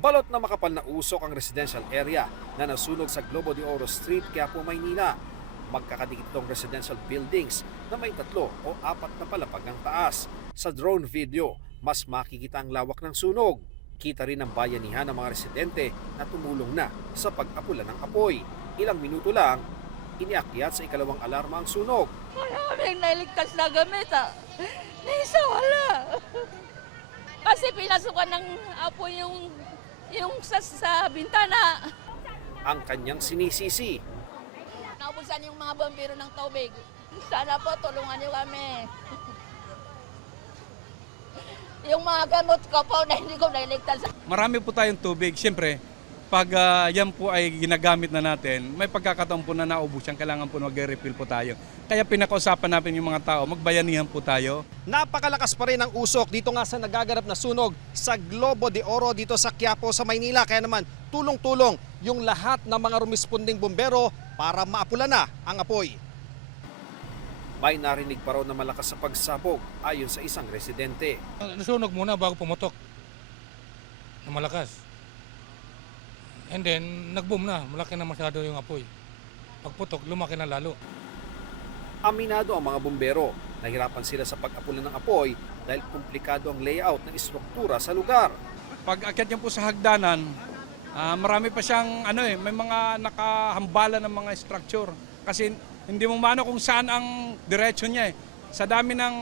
Balot na makapal na usok ang residential area na nasunog sa Globo de Oro Street, Quiapo, Maynila. Magkakadikit itong residential buildings na may 3 o 4 na palapag ang taas. Sa drone video, mas makikita ang lawak ng sunog. Kita rin ang bayanihan ng mga residente na tumulong na sa pag-apula ng apoy. Ilang minuto lang, iniakyat sa ikalawang alarma ang sunog. Maraming nailigtas na gamit Isa wala. Kasi pinasukan ng apoy yung sa bintana. Ang kanyang sinisisi. Naubusan yung mga bombero ng tubig. Sana po tulungan niyo kami. Yung mga gamot ko po na hindi ko nailigtas. Marami po tayong tubig. Siyempre, pag yan po ay ginagamit na natin, may pagkakataon po na naubusan, kailangan po mag-refill po tayo. Kaya pinakausapan natin yung mga tao, magbayanihan po tayo. Napakalakas pa rin ang usok dito nga sa nagaganap na sunog sa Globo de Oro dito sa Quiapo sa Maynila. Kaya naman tulong-tulong yung lahat ng mga rumisponding bumbero para maapula na ang apoy. May narinig pa raw na malakas sa pagsabog ayon sa isang residente. Nasunog muna bago pumutok na malakas. And then, nag-boom na. Malaki na masyado yung apoy. Pagputok, lumaki na lalo. Aminado ang mga bumbero. Nahirapan sila sa pag-apula ng apoy dahil komplikado ang layout ng istruktura sa lugar. Pag akyat niya po sa hagdanan, marami pa siyang may mga nakahambala ng mga structure. Kasi hindi mo maano kung saan ang diretsyon niya. Sa dami ng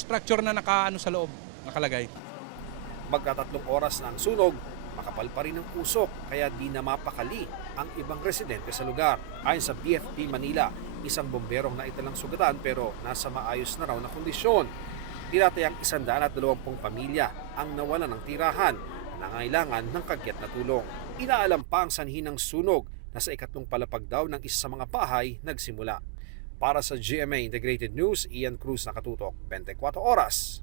structure na sa loob, nakalagay. Magka-3 oras na ang sunog, makapal pa rin ang usok kaya di na mapakali ang ibang residente sa lugar. Ayon sa BFP Manila, isang bomberong naitalang sugatan pero nasa maayos na raw na kondisyon. Tinatayang 120 pamilya ang nawalan ng tirahan na nangailangan ng kagyat na tulong. Inaalam pa ang sanhi ng sunog na sa 2 palapag daw ng isa sa mga bahay nagsimula. Para sa GMA Integrated News, Ian Cruz, nakatutok 24 oras.